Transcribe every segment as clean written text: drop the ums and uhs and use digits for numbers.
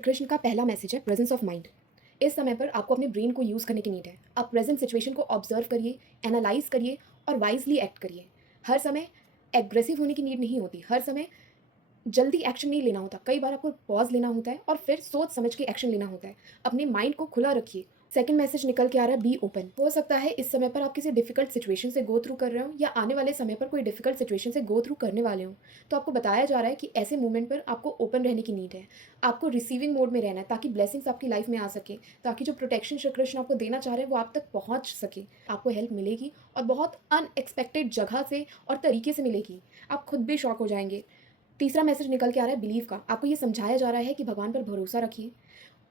कृष्ण का पहला मैसेज है प्रेजेंस ऑफ माइंड। इस समय पर आपको अपने ब्रेन को यूज़ करने की नीड है। आप प्रेजेंट सिचुएशन को ऑब्जर्व करिए, एनालाइज करिए और वाइजली एक्ट करिए। हर समय एग्रेसिव होने की नीड नहीं होती, हर समय जल्दी एक्शन नहीं लेना होता। कई बार आपको पॉज़ लेना होता है और फिर सोच समझ के एक्शन लेना होता है। अपने माइंड को खुला रखिए। सेकंड मैसेज निकल के आ रहा है, बी ओपन। हो सकता है इस समय पर आप किसी डिफ़िकल्ट सिचुएशन से गो थ्रू कर रहे हो या आने वाले समय पर कोई डिफ़िकल्ट सिचुएशन से गो थ्रू करने वाले हो। तो आपको बताया जा रहा है कि ऐसे मोमेंट पर आपको ओपन रहने की नीड है। आपको रिसीविंग मोड में रहना है ताकि ब्लेसिंग्स आपकी लाइफ में आ सके, ताकि जो प्रोटेक्शन श्री कृष्ण आपको देना चाह रहे हैं वो आप तक पहुँच सके। आपको हेल्प मिलेगी और बहुत अनएक्सपेक्टेड जगह से और तरीके से मिलेगी। आप खुद भी शॉक हो जाएँगे। तीसरा मैसेज निकल के आ रहा है बिलीव का। आपको ये समझाया जा रहा है कि भगवान पर भरोसा रखिए।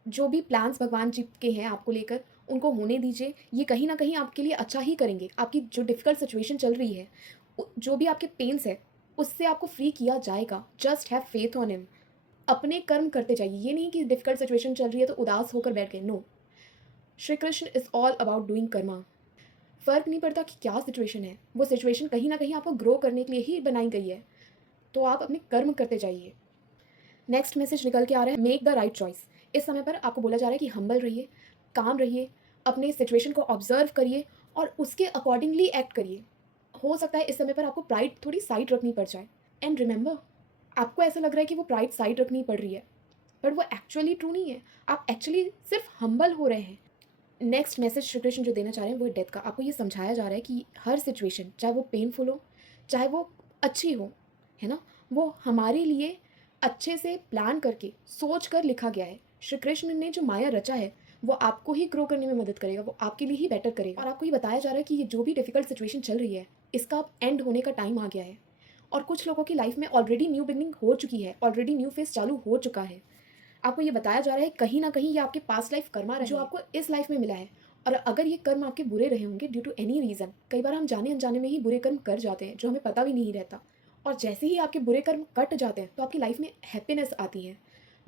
जो भी प्लान्स भगवान जी के हैं आपको लेकर, उनको होने दीजिए। ये कहीं न कहीं आपके लिए अच्छा ही करेंगे। आपकी जो डिफ़िकल्ट सिचुएशन चल रही है, जो भी आपके पेन्स हैं, उससे आपको फ्री किया जाएगा। Just have faith on him. अपने कर्म करते जाइए। ये नहीं कि डिफ़िकल्ट सिचुएशन चल रही है तो उदास होकर बैठ गए, no. Shri Krishna is all about doing karma. फ़र्क नहीं पड़ता कि क्या सिचुएशन है, वो सिचुएशन कहीं न कहीं आपको ग्रो करने के लिए ही बनाई गई है। तो आप अपने कर्म करते जाइए। नेक्स्ट मैसेज निकल के आ रहा है, मेक द राइट चॉइस। इस समय पर आपको बोला जा रहा है कि हम्बल रहिए, काम रहिए, अपने सिचुएशन को ऑब्जर्व करिए और उसके अकॉर्डिंगली एक्ट करिए। हो सकता है इस समय पर आपको प्राइड थोड़ी साइड रखनी पड़ जाए। एंड रिमेंबर, आपको ऐसा लग रहा है कि वो प्राइड साइड रखनी पड़ रही है, पर वो एक्चुअली ट्रू नहीं है। आप एक्चुअली सिर्फ हम्बल हो रहे हैं। नेक्स्ट मैसेज श्री कृष्ण जो देना चाह रहे हैं वो है डेथ का। आपको ये समझाया जा रहा है कि हर सिचुएशन, चाहे वो पेनफुल हो, चाहे वो अच्छी हो, है ना? वो हमारे लिए अच्छे से प्लान करके, सोच कर लिखा गया है। श्री कृष्ण ने जो माया रचा है, वो आपको ही ग्रो करने में मदद करेगा, वो आपके लिए ही बेटर करेगा। और आपको ये बताया जा रहा है कि ये जो भी डिफ़िकल्ट सिचुएशन चल रही है, इसका अब एंड होने का टाइम आ गया है। और कुछ लोगों की लाइफ़ में ऑलरेडी न्यू बिगिनिंग हो चुकी है, ऑलरेडी न्यू फेज़ चालू हो चुका है। आपको ये बताया जा रहा है कहीं न कहीं ये आपके पास्ट लाइफ कर्मा रहे जो आपको इस लाइफ में मिला है। और अगर ये कर्म आपके बुरे रहे होंगे ड्यू टू एनी रीज़न, कई बार हम जाने-अनजाने में ही बुरे कर्म कर जाते हैं, जो हमें पता भी नहीं रहता। और जैसे ही आपके बुरे कर्म कट जाते हैं, तो आपकी लाइफ में हैप्पीनेस आती है,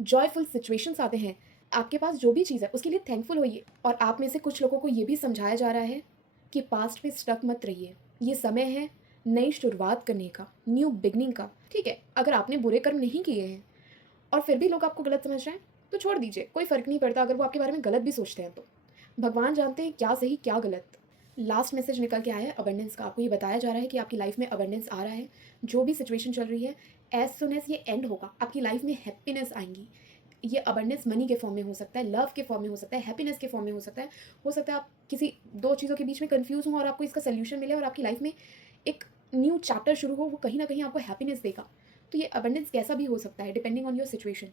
जॉयफुल सिचुएशंस आते हैं। आपके पास जो भी चीज़ है, उसके लिए थैंकफुल होइए। और आप में से कुछ लोगों को ये भी समझाया जा रहा है कि पास्ट में स्टक मत रहिए। ये समय है नई शुरुआत करने का, न्यू बिगिनिंग का। ठीक है, अगर आपने बुरे कर्म नहीं किए हैं और फिर भी लोग आपको गलत समझ रहे हैं, तो छोड़ दीजिए, कोई फ़र्क नहीं पड़ता अगर वो आपके बारे में गलत भी सोचते हैं तो। भगवान जानते हैं क्या सही, क्या गलत। लास्ट मैसेज निकल के आया है अबंडेंस का। आपको ये बताया जा रहा है कि आपकी लाइफ़ में अबंडेंस आ रहा है। जो भी सिचुएशन चल रही है, एज़ सून एज़ ये एंड होगा, आपकी लाइफ़ में हैप्पीनेस आएँगी। ये अबंडेंस मनी के फॉर्म में हो सकता है, लव के फॉर्म में हो सकता है, हैप्पीनेस के फॉर्म में हो सकता है। हो सकता है आप किसी 2 चीज़ों के बीच में कन्फ्यूज़ हों और आपको इसका सॉल्यूशन मिले और आपकी लाइफ़ में एक न्यू चैप्टर शुरू हो, वो कहीं न कहीं आपको हैप्पीनेस देगा। तो ये अबंडेंस कैसा भी हो सकता है डिपेंडिंग ऑन योर सिचुएशन।